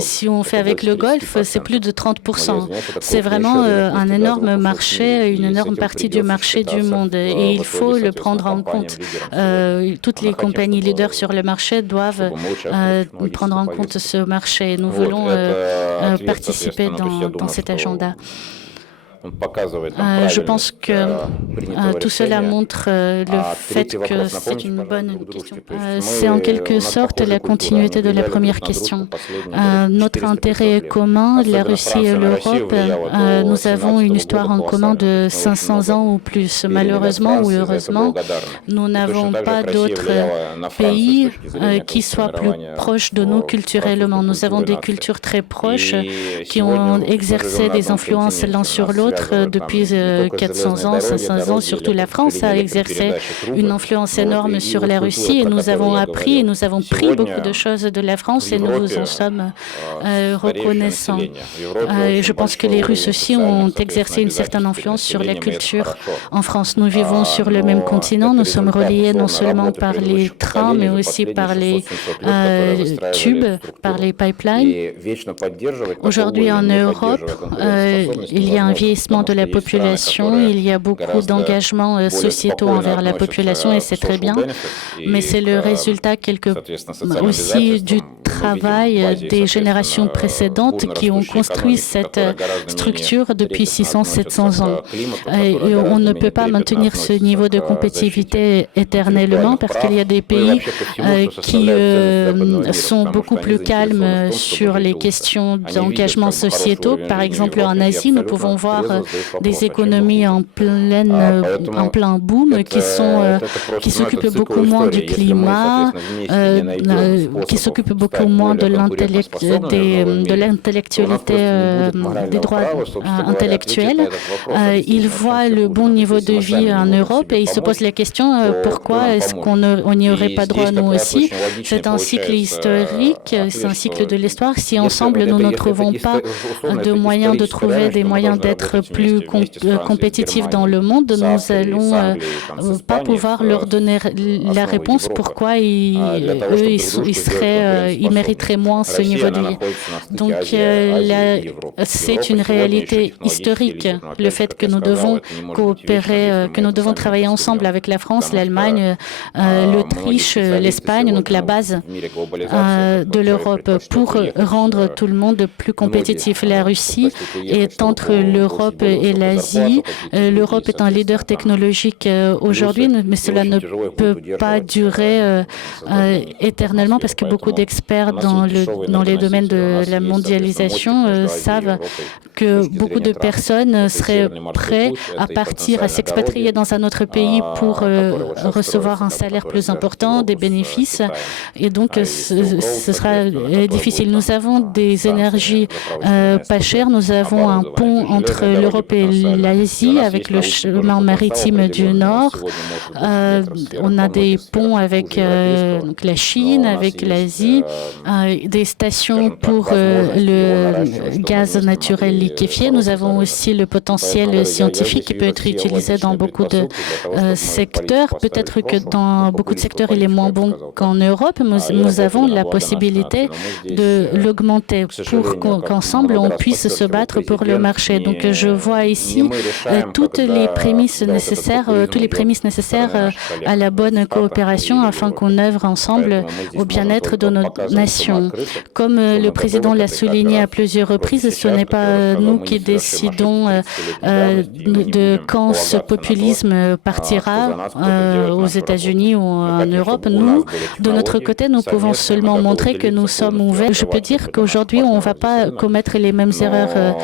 Si on fait avec le Golfe, c'est plus de 30%. C'est vraiment un énorme marché, une énorme partie du marché du monde et il faut le prendre en compte. Toutes les compagnies leaders sur le marché doivent prendre en compte ce marché. Nous voulons participer dans cet agenda. Je pense que tout cela montre le fait que c'est une bonne question. C'est en quelque sorte la continuité de la première question. Notre intérêt est commun, la Russie et l'Europe, nous avons une histoire en commun de 500 ans ou plus. Malheureusement ou heureusement, nous n'avons pas d'autres pays qui soient plus proches de nous culturellement. Nous avons des cultures très proches qui ont exercé des influences l'un sur l'autre depuis 400 ans, 500 ans. Surtout la France a exercé une influence énorme sur la Russie et nous avons appris et nous avons pris beaucoup de choses de la France et nous vous en sommes reconnaissants. Je pense que les Russes aussi ont exercé une certaine influence sur la culture en France. Nous vivons sur le même continent, nous sommes reliés non seulement par les trains mais aussi par les tubes, par les pipelines. Aujourd'hui en Europe, il y a un vieillissement de la population, il y a beaucoup d'engagements sociétaux envers la population et c'est très bien, mais c'est le résultat aussi du travail des générations précédentes qui ont construit cette structure depuis 600-700 ans. Et on ne peut pas maintenir ce niveau de compétitivité éternellement parce qu'il y a des pays qui sont beaucoup plus calmes sur les questions d'engagement sociétaux. Par exemple, en Asie, nous pouvons voir des économies en plein boom qui s'occupent beaucoup moins du climat, qui s'occupent beaucoup moins de l'intellectualité, des droits intellectuels. Ils voient le bon niveau de vie en Europe et ils se posent la question pourquoi est-ce qu'on n'y aurait pas droit nous aussi. C'est un cycle historique, c'est un cycle de l'histoire. Si ensemble nous ne trouvons pas de moyens de trouver des moyens d'être plus compétitifs dans le monde, nous allons pas pouvoir leur donner la réponse pourquoi ils mériteraient moins ce niveau de vie. Donc c'est une réalité historique, le fait que nous devons coopérer, que nous devons travailler ensemble avec la France, l'Allemagne, l'Autriche, l'Espagne, donc la base de l'Europe pour rendre tout le monde plus compétitif. La Russie est entre l'Europe et l'Asie. L'Europe est un leader technologique aujourd'hui, mais cela ne peut pas durer éternellement parce que beaucoup d'experts dans les domaines de la mondialisation savent que beaucoup de personnes seraient prêtes à partir, à s'expatrier dans un autre pays pour recevoir un salaire plus important, des bénéfices, et donc ce sera difficile. Nous avons des énergies pas chères, nous avons un pont entre l'Europe et l'Asie avec le chemin maritime du Nord. On a des ponts avec donc la Chine, avec l'Asie, des stations pour le gaz naturel liquéfié. Nous avons aussi le potentiel scientifique qui peut être utilisé dans beaucoup de secteurs. Peut-être que dans beaucoup de secteurs, il est moins bon qu'en Europe, mais nous avons la possibilité de l'augmenter pour qu'ensemble, on puisse se battre pour le marché. Donc, je vois ici toutes les prémices nécessaires, tous les prémices nécessaires à la bonne coopération afin qu'on œuvre ensemble au bien-être de nos nations. Comme le président l'a souligné à plusieurs reprises, ce n'est pas nous qui décidons de quand ce populisme partira aux États-Unis ou en Europe. Nous, de notre côté, nous pouvons seulement montrer que nous sommes ouverts. Je peux dire qu'aujourd'hui, on ne va pas commettre les mêmes erreurs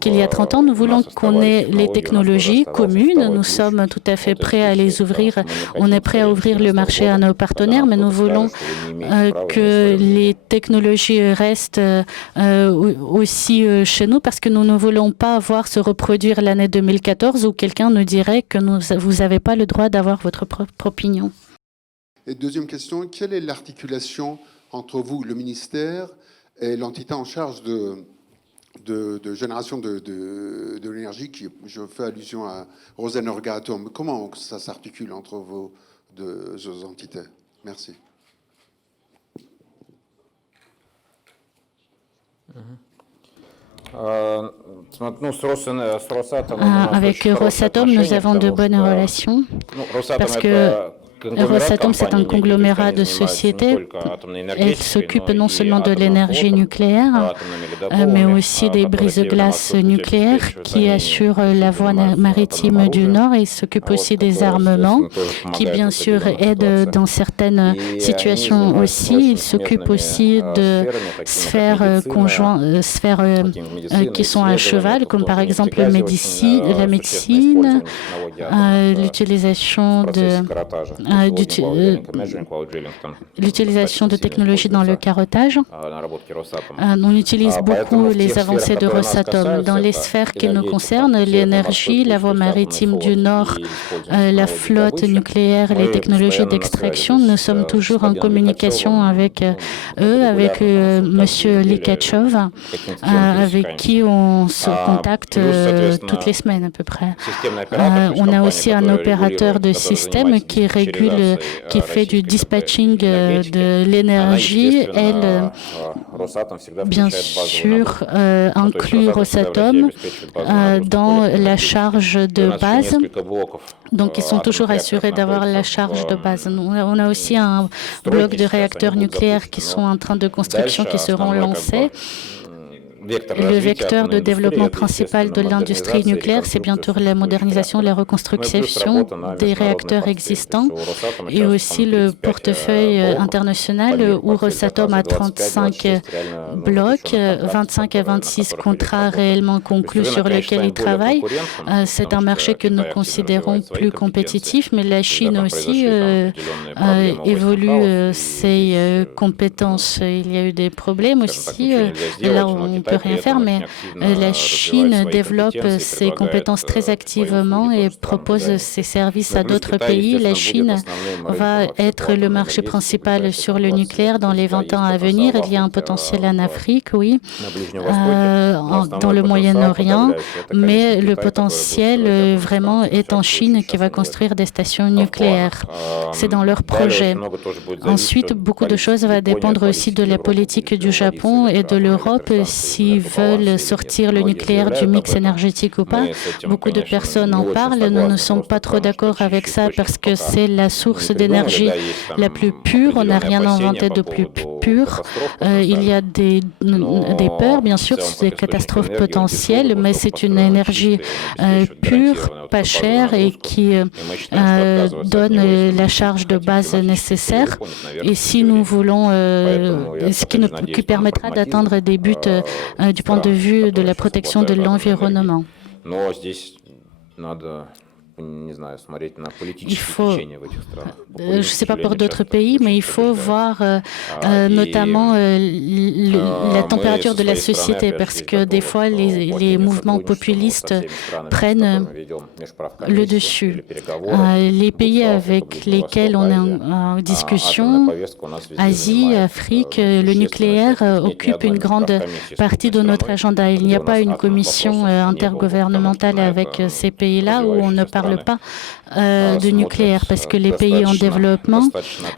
qu'il y a 30 ans. Nous voulons qu'on ait les technologies communes. Nous sommes tout à fait prêts à les ouvrir. On est prêt à ouvrir le marché à nos partenaires, mais nous voulons que les technologies restent aussi chez nous parce que nous ne voulons pas voir se reproduire l'année 2014 où quelqu'un nous dirait que vous n'avez pas le droit d'avoir votre propre opinion. Et deuxième question, quelle est l'articulation entre vous, le ministère, et l'entité en charge de génération de l'énergie, qui, je fais allusion à Rosenergo. Comment ça s'articule entre vos deux entités? Merci. Avec Rosatom, nous avons de bonnes relations parce que Rosatom, c'est un conglomérat de sociétés. Elle s'occupe non seulement de l'énergie nucléaire, mais aussi des brises-glaces nucléaires qui assurent la voie maritime du Nord. Et il s'occupe aussi des armements, qui bien sûr aident dans certaines situations aussi. Il s'occupe aussi de sphères qui sont à cheval, comme par exemple la médecine, l'utilisation de technologies dans le carottage. On utilise beaucoup les avancées de Rosatom. Dans les sphères qui nous concernent, l'énergie, la voie maritime du Nord, la flotte nucléaire, les technologies d'extraction, nous sommes toujours en communication avec eux, avec M. Likhatchov, avec qui on se contacte toutes les semaines à peu près. On a aussi un opérateur de système qui régule, qui fait du dispatching de l'énergie. Elle, bien sûr, inclut Rosatom dans la charge de base. Donc, ils sont toujours assurés d'avoir la charge de base. On a aussi un bloc de réacteurs nucléaires qui sont en train de construction, qui seront lancés. Le vecteur de développement principal de l'industrie nucléaire, c'est bientôt la modernisation, la reconstruction des réacteurs existants et aussi le portefeuille international où Rosatom a 35 blocs, 25 à 26 contrats réellement conclus sur lesquels il travaille. C'est un marché que nous considérons plus compétitif, mais la Chine aussi évolue ses compétences. Il y a eu des problèmes aussi. Là, on peut rien faire, mais la Chine développe ses compétences très activement et propose ses services à d'autres pays. La Chine va être le marché principal sur le nucléaire dans les 20 ans à venir. Il y a un potentiel en Afrique, oui, dans le Moyen-Orient, mais le potentiel vraiment est en Chine qui va construire des stations nucléaires. C'est dans leur projet. Ensuite, beaucoup de choses vont dépendre aussi de la politique du Japon et de l'Europe s'ils veulent sortir le nucléaire du mix énergétique ou pas. Beaucoup de personnes en parlent. Nous ne sommes pas trop d'accord avec ça parce que c'est la source d'énergie la plus pure. On n'a rien inventé de plus pur. Il y a des peurs, bien sûr, des catastrophes potentielles, mais c'est une énergie pure, pas chère et qui donne la charge de base nécessaire. Et si nous voulons, qui permettra d'atteindre des buts du point de vue de la protection de l'environnement. Il faut, je ne sais pas pour d'autres pays, mais il faut voir notamment la température de la société, parce que des fois, les mouvements populistes prennent le dessus. Les pays avec lesquels on est en discussion, Asie, Afrique, le nucléaire occupe une grande partie de notre agenda. Il n'y a pas une commission intergouvernementale avec ces pays-là où on ne parle pas de nucléaire, parce que les pays en développement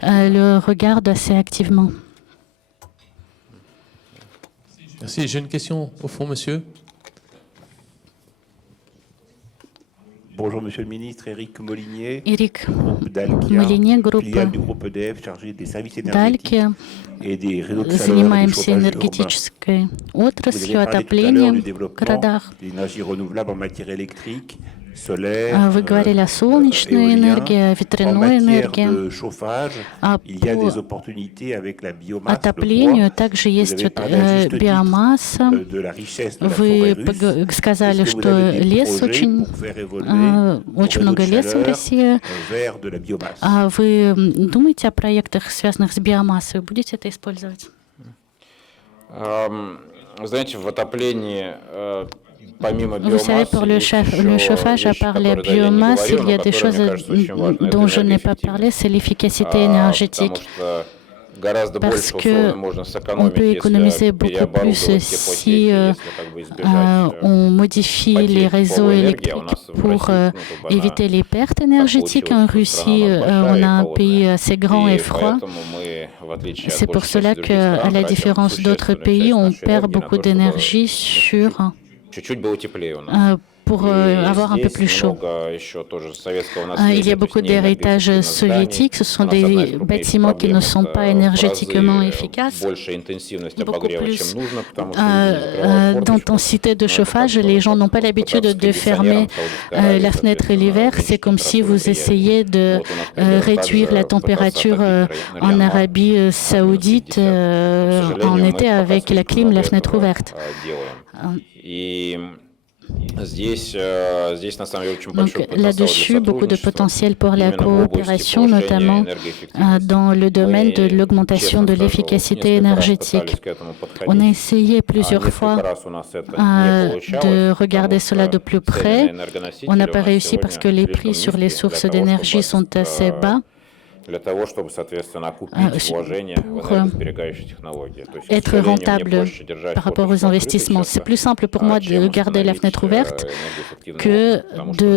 le regardent assez activement. Merci. J'ai une question au fond, monsieur. Bonjour, Monsieur le Ministre. Éric Molinier. Éric Molinier, filiale du groupe EDF, chargé des services énergétiques et des réseaux de занимаемся энергетической отраслью, отоплением в городах. L'énergie renouvelable en matière électrique, solaire, Вы говорили о солнечной энергии, о ветряной энергии. По отоплению также есть биомасса. Вы сказали, что лес очень много леса в России. А вы думаете о проектах, связанных с биомассой? Будете это использовать? Знаете, в отоплении Vous savez, pour le chauffage, à part la biomasse, il y a des choses dont je n'ai pas parlé, c'est l'efficacité énergétique. Parce qu'on peut économiser beaucoup plus si on modifie les réseaux électriques pour éviter les pertes énergétiques. En Russie, on a un pays assez grand et froid. C'est pour cela qu'à la différence d'autres pays, on perd beaucoup d'énergie pour avoir un peu plus chaud. Il y a beaucoup d'héritage soviétique. Ce sont des bâtiments qui ne sont pas énergétiquement efficaces. Beaucoup plus d'intensité de chauffage. Les gens n'ont pas l'habitude de fermer la fenêtre l'hiver. C'est comme si vous essayez de réduire la température en Arabie Saoudite en été avec la clim, la fenêtre ouverte. Donc là-dessus, beaucoup de potentiel pour la coopération, notamment dans le domaine de l'augmentation de l'efficacité énergétique. On a essayé plusieurs fois de regarder cela de plus près. On n'a pas réussi parce que les prix sur les sources d'énergie sont assez bas. Pour être rentable par rapport aux investissements. C'est plus simple pour moi de garder la fenêtre ouverte que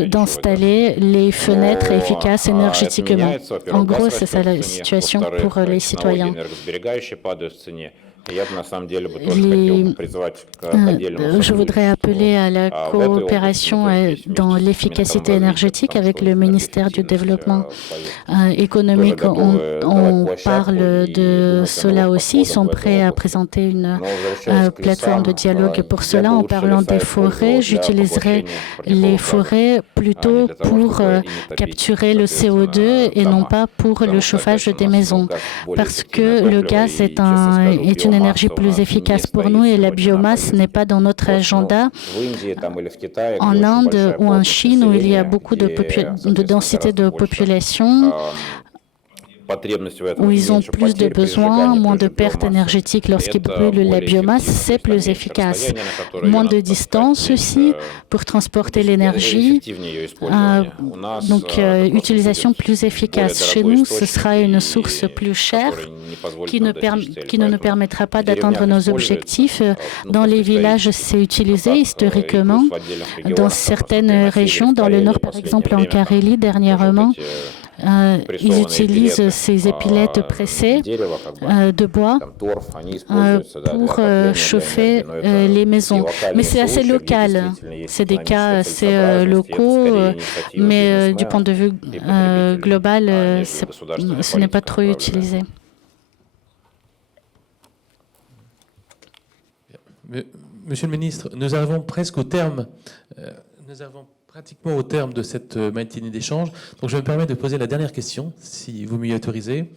d'installer les fenêtres efficaces énergétiquement. En gros, c'est ça la situation pour les citoyens. Je voudrais appeler à la coopération dans l'efficacité énergétique avec le ministère du Développement économique. On parle de cela aussi. Ils sont prêts à présenter une plateforme de dialogue pour cela. En parlant des forêts, j'utiliserai les forêts plutôt pour capturer le CO2 et non pas pour le chauffage des maisons. Parce que le gaz est une énergie plus efficace pour nous et la biomasse n'est pas dans notre agenda. En Inde ou en Chine, où il y a beaucoup de densité de population, où ils ont plus de besoins, moins de pertes énergétiques lorsqu'ils brûlent la biomasse, c'est plus efficace. Moins de distance aussi pour transporter l'énergie. Donc, utilisation plus efficace. Chez nous, ce sera une source plus chère qui ne nous permettra pas d'atteindre nos objectifs. Dans les villages, c'est utilisé historiquement. Dans certaines régions, dans le nord, par exemple, en Carélie, dernièrement, ils utilisent ces épilettes pressées de bois pour chauffer les maisons. Mais c'est assez local. C'est des cas assez locaux, mais du point de vue global, ce n'est pas trop utilisé. Monsieur le ministre, nous arrivons presque au terme. Pratiquement au terme de cette matinée d'échange. Donc je me permets de poser la dernière question, si vous m'y autorisez.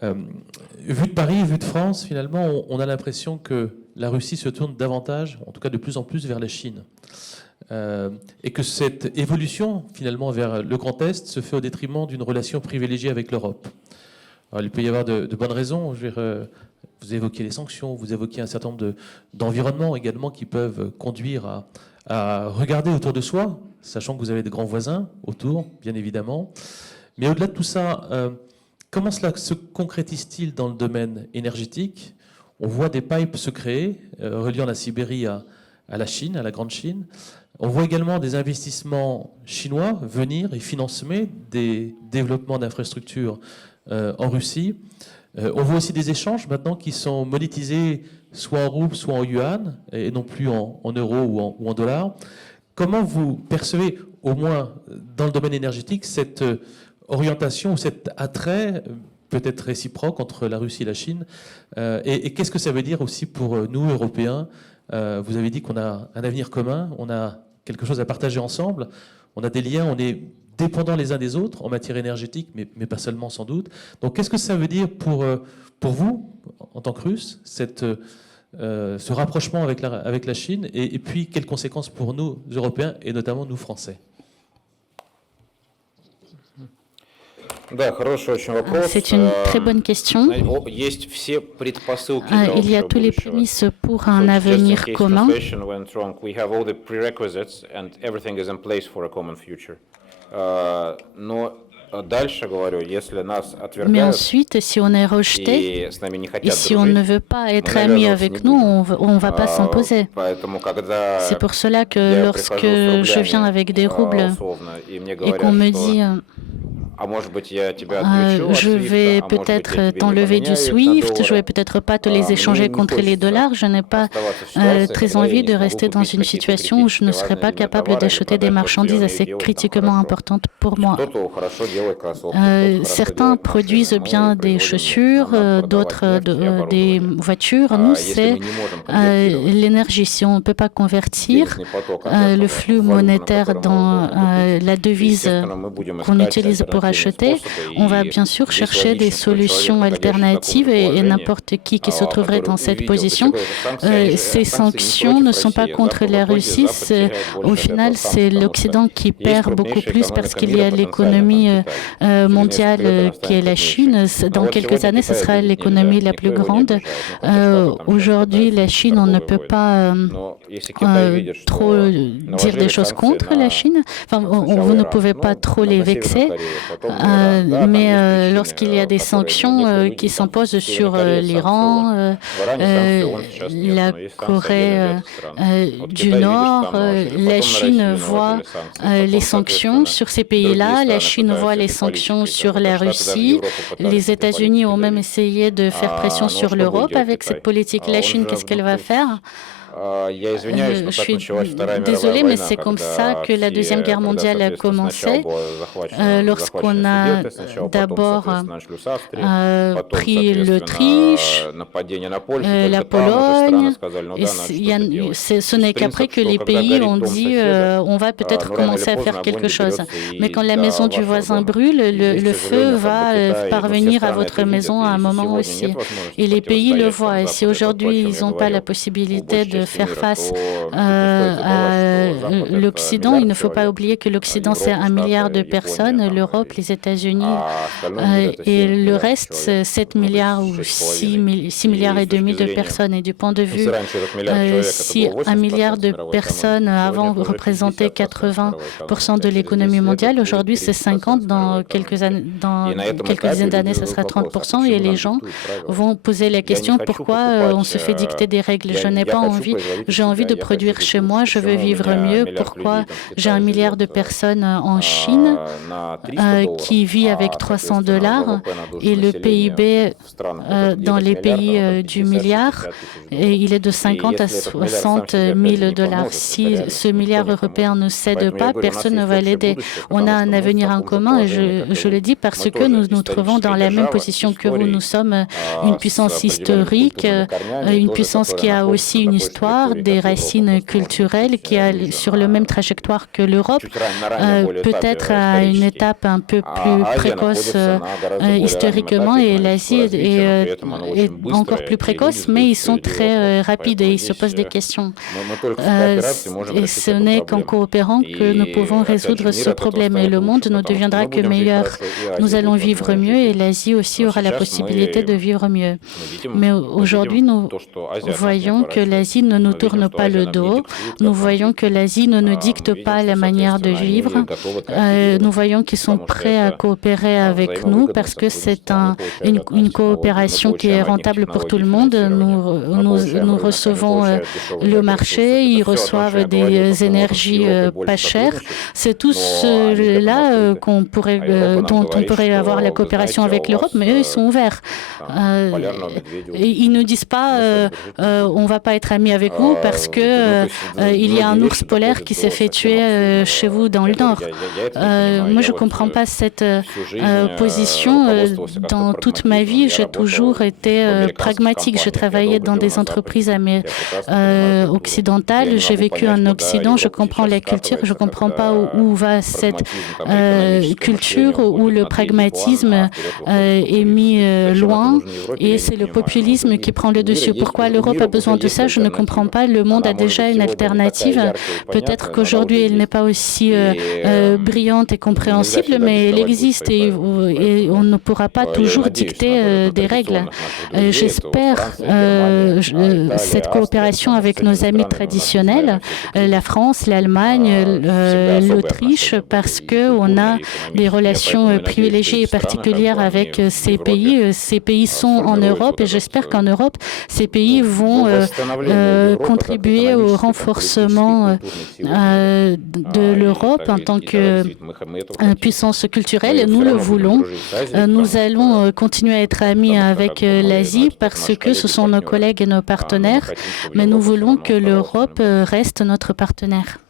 Vu de Paris, vu de France, finalement, on a l'impression que la Russie se tourne davantage, en tout cas de plus en plus, vers la Chine. Et que cette évolution, finalement, vers le Grand Est se fait au détriment d'une relation privilégiée avec l'Europe. Alors, il peut y avoir de bonnes raisons. Je veux dire, vous évoquez les sanctions, vous évoquez un certain nombre d'environnements également qui peuvent conduire à regarder autour de soi, sachant que vous avez de grands voisins autour, bien évidemment. Mais au-delà de tout ça, comment cela se concrétise-t-il dans le domaine énergétique? On voit des pipes se créer, reliant la Sibérie à la Chine, à la Grande Chine. On voit également des investissements chinois venir et financer des développements d'infrastructures en Russie. On voit aussi des échanges maintenant qui sont monétisés soit en roubles, soit en yuan, et non plus en euros ou en dollars. Comment vous percevez, au moins dans le domaine énergétique, cette orientation ou cet attrait peut-être réciproque entre la Russie et la Chine et qu'est-ce que ça veut dire aussi pour nous, Européens? Vous avez dit qu'on a un avenir commun, on a quelque chose à partager ensemble, on a des liens, on est dépendants les uns des autres en matière énergétique, mais pas seulement sans doute. Donc qu'est-ce que ça veut dire pour vous, en tant que Russe, ce rapprochement avec la Chine et puis quelles conséquences pour nous, Européens, et notamment nous, Français? C'est une très bonne question. Il y a tous les prémices pour un avenir commun. Mais ensuite, si on est rejeté et si on ne veut pas être ami avec nous, on ne va pas s'imposer. C'est pour cela que lorsque je viens avec des roubles et qu'on me dit je vais peut-être t'enlever du SWIFT, je vais peut-être pas te les échanger contre les dollars. Je n'ai pas très envie de rester dans une situation où je ne serai pas capable d'acheter des marchandises assez critiquement importantes pour moi. Certains produisent bien des chaussures, d'autres des voitures. Nous, c'est l'énergie. Si on ne peut pas convertir le flux monétaire dans la devise qu'on utilise pour acheter, on va bien sûr chercher des solutions alternatives et n'importe qui se trouverait dans cette position. Ces sanctions ne sont pas contre la Russie. Au final, c'est l'Occident qui perd beaucoup plus parce qu'il y a l'économie mondiale qui est la Chine. Dans quelques années, ce sera l'économie la plus grande. Aujourd'hui, la Chine, on ne peut pas trop dire des choses contre la Chine. Enfin, vous ne pouvez pas trop les vexer. Mais lorsqu'il y a des sanctions qui s'imposent sur l'Iran, la Corée du Nord, la Chine voit les sanctions sur ces pays-là, la Chine voit les sanctions sur la Russie, les États-Unis ont même essayé de faire pression sur l'Europe avec cette politique. La Chine, qu'est-ce qu'elle va faire ? Je suis désolée, mais c'est comme ça que la Deuxième Guerre mondiale a commencé, lorsqu'on a d'abord pris l'Autriche, la Pologne, et ce n'est qu'après que les pays ont dit on va peut-être commencer à faire quelque chose. Mais quand la maison du voisin brûle, le feu va parvenir à votre maison à un moment aussi. Et les pays le voient. Et si aujourd'hui ils n'ont pas la possibilité de faire face à l'Occident. Il ne faut pas oublier que l'Occident, c'est 1 milliard de personnes, l'Europe, les États-Unis et le reste, 7 milliards ou 6 milliards et demi de personnes. Et du point de vue, si 1 milliard de personnes avant représentaient 80% de l'économie mondiale, aujourd'hui c'est 50%, dans quelques dizaines d'années, ce sera 30%, et les gens vont poser la question pourquoi on se fait dicter des règles. Je n'ai pas envie, j'ai envie de produire chez moi, je veux vivre mieux. Pourquoi j'ai 1 milliard de personnes en Chine qui vit avec $300 et le PIB dans les pays du milliard, et il est de 50 à 60 000 $. Si ce milliard européen ne cède pas, personne ne va l'aider. On a un avenir en commun et je le dis parce que nous nous trouvons dans la même position que vous. Nous sommes une puissance historique, une puissance qui a aussi une histoire, des racines culturelles, qui a sur le même trajectoire que l'Europe, peut-être à une étape un peu plus précoce historiquement, et l'Asie est encore plus précoce, mais ils sont très rapides et ils se posent des questions. Et ce n'est qu'en coopérant que nous pouvons résoudre ce problème. Et le monde ne deviendra que meilleur. Nous allons vivre mieux et l'Asie aussi aura la possibilité de vivre mieux. Mais aujourd'hui, nous voyons que l'Asie ne nous tourne pas le dos. Nous voyons que l'Asie ne nous dicte pas la manière de vivre. Nous voyons qu'ils sont prêts à coopérer avec nous parce que c'est une coopération qui est rentable pour tout le monde. Nous recevons le marché, ils reçoivent des énergies pas chères. C'est tout cela dont on pourrait avoir la coopération avec l'Europe, mais eux, ils sont ouverts. Et ils ne disent pas on ne va pas être amis avec vous parce que il y a un ours polaire qui s'est fait tuer chez vous dans le Nord. Moi, je ne comprends pas cette position. Dans toute ma vie, j'ai toujours été pragmatique. J'ai travaillé dans des entreprises occidentales. J'ai vécu en Occident. Je comprends la culture. Je ne comprends pas où va cette culture où le pragmatisme est mis loin et c'est le populisme qui prend le dessus. Pourquoi l'Europe a besoin de ça? Je ne comprends pas. Le monde a déjà une alternative. Peut-être qu'aujourd'hui, elle n'est pas aussi brillante et compréhensible, mais elle existe et on ne pourra pas toujours dicter des règles. J'espère cette coopération avec nos amis traditionnels, la France, l'Allemagne, l'Autriche, parce qu'on a des relations privilégiées et particulières avec ces pays. Ces pays sont en Europe et j'espère qu'en Europe, ces pays vont contribuer au renforcement de l'Europe en tant que puissance culturelle. Nous le voulons. Nous allons continuer à être amis avec l'Asie parce que ce sont nos collègues et nos partenaires, mais nous voulons que l'Europe reste notre partenaire.